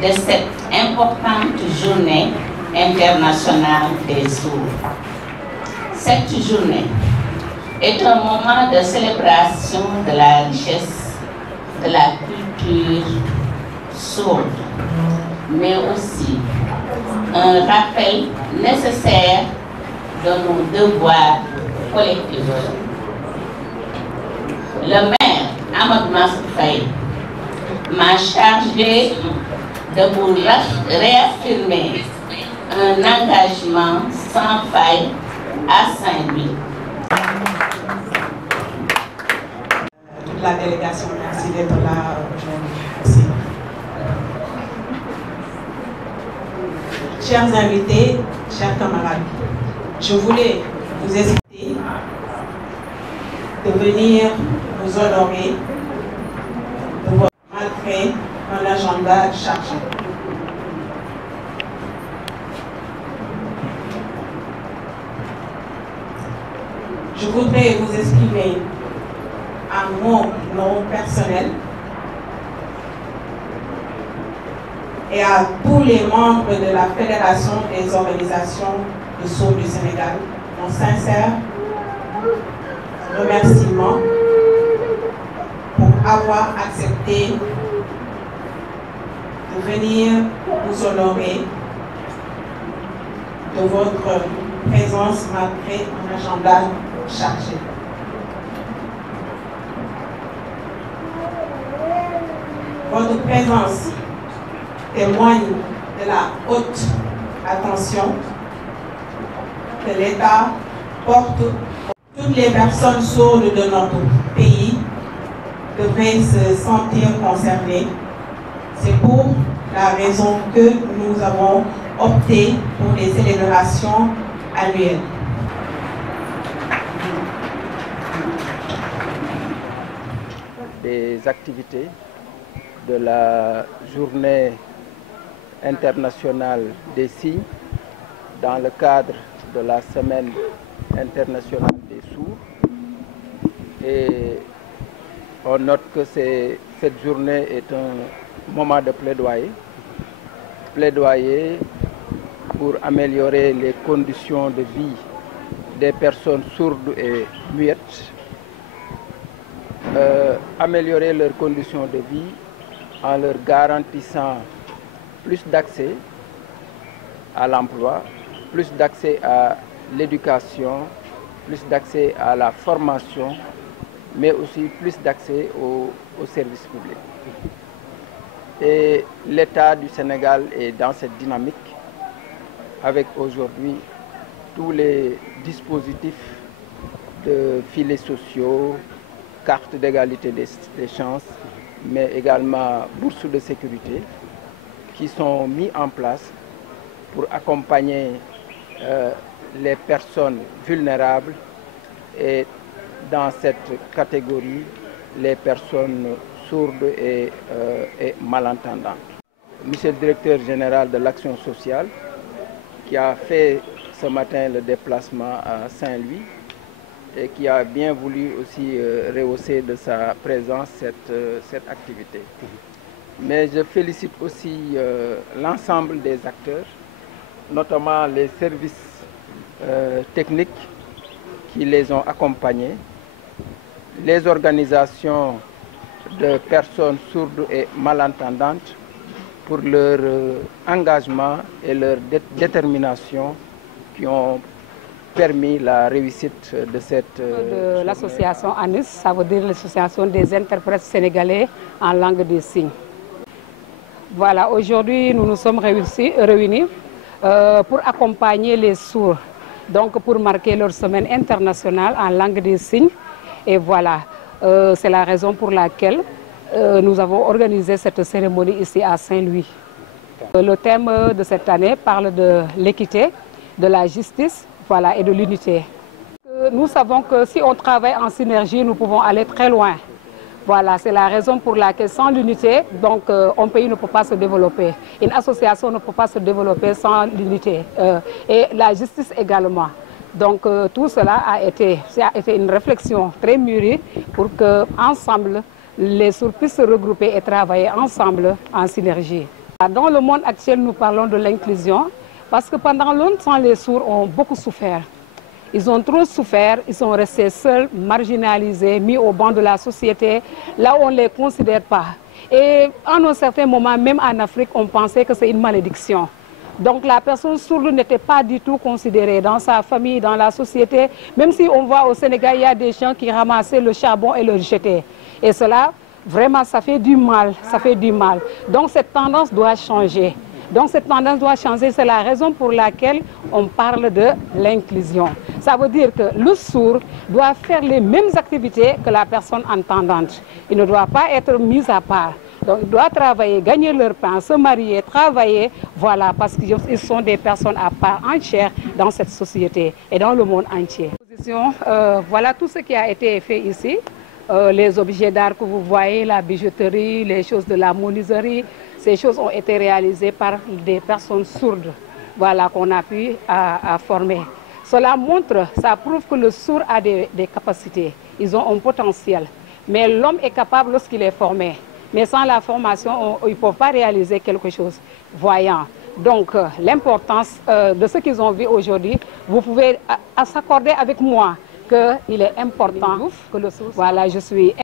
De cette importante journée internationale des sourds. Cette journée est un moment de célébration de la richesse de la culture sourde, mais aussi un rappel nécessaire de nos devoirs collectifs. Le maire Amadou Mansour Faye m'a chargé de vous réaffirmer un engagement sans faille à Saint-Louis. La délégation, merci d'être là aujourd'hui. Merci. Chers invités, chers camarades, je voulais vous inviter de venir nous honorer de votre malgré un agenda chargé. Je voudrais vous exprimer à mon nom personnel et à tous les membres de la Fédération des organisations de sourds du Sénégal mon sincère remerciement pour avoir accepté de venir vous honorer de votre présence malgré un agenda chargé. Votre présence témoigne de la haute attention que l'État porte. Toutes les personnes sourdes de notre pays devraient se sentir concernées. C'est pour la raison que nous avons opté pour des célébrations annuelles. Des activités de la journée internationale des signes dans le cadre de la semaine internationale des sourds. Et on note que cette journée est un moment de plaidoyer pour améliorer les conditions de vie des personnes sourdes et muettes, améliorer leurs conditions de vie en leur garantissant plus d'accès à l'emploi, plus d'accès à l'éducation, plus d'accès à la formation, mais aussi plus d'accès aux services publics. Et l'État du Sénégal est dans cette dynamique avec aujourd'hui tous les dispositifs de filets sociaux, cartes d'égalité des chances, mais également bourses de sécurité qui sont mis en place pour accompagner les personnes vulnérables et dans cette catégorie les personnes sourdes et malentendantes. Monsieur le directeur général de l'action sociale qui a fait ce matin le déplacement à Saint-Louis et qui a bien voulu aussi rehausser de sa présence cette activité. Mais je félicite aussi l'ensemble des acteurs, notamment les services techniques qui les ont accompagnés, les organisations de personnes sourdes et malentendantes pour leur engagement et leur détermination qui ont permis la réussite de cette... De l'association ANIS, ça veut dire l'association des interprètes sénégalais en langue des signes. Voilà, aujourd'hui nous nous sommes réunis pour accompagner les sourds, donc pour marquer leur semaine internationale en langue des signes. Et voilà, c'est la raison pour laquelle nous avons organisé cette cérémonie ici à Saint-Louis. Le thème de cette année parle de l'équité, de la justice, voilà, et de l'unité. Nous savons que si on travaille en synergie, nous pouvons aller très loin. Voilà, c'est la raison pour laquelle sans l'unité, donc un pays ne peut pas se développer. Une association ne peut pas se développer sans l'unité. Et la justice également. Donc tout cela a été une réflexion très mûrie pour que ensemble les sourds puissent se regrouper et travailler ensemble en synergie. Dans le monde actuel, nous parlons de l'inclusion parce que pendant longtemps, les sourds ont beaucoup souffert. Ils ont trop souffert, ils sont restés seuls, marginalisés, mis au banc de la société, là où on ne les considère pas. Et en un certain moment, même en Afrique, on pensait que c'est une malédiction. Donc la personne sourde n'était pas du tout considérée dans sa famille, dans la société. Même si on voit au Sénégal, il y a des gens qui ramassaient le charbon et le jetaient. Et cela, vraiment, ça fait du mal, ça fait du mal. Donc cette tendance doit changer. Donc cette tendance doit changer, c'est la raison pour laquelle on parle de l'inclusion. Ça veut dire que le sourd doit faire les mêmes activités que la personne entendante. Il ne doit pas être mis à part. Donc ils doivent travailler, gagner leur pain, se marier, travailler, voilà, parce qu'ils sont des personnes à part entière dans cette société et dans le monde entier. Voilà tout ce qui a été fait ici. Les objets d'art que vous voyez, la bijouterie, les choses de la menuiserie, ces choses ont été réalisées par des personnes sourdes, voilà, qu'on a pu former. Cela montre, ça prouve que le sourd a des capacités, ils ont un potentiel. Mais l'homme est capable lorsqu'il est formé. Mais sans la formation, ils ne peuvent pas réaliser quelque chose voyant. Donc, l'importance de ce qu'ils ont vu aujourd'hui, vous pouvez s'accorder avec moi qu'il est important que le sourd. Voilà, je suis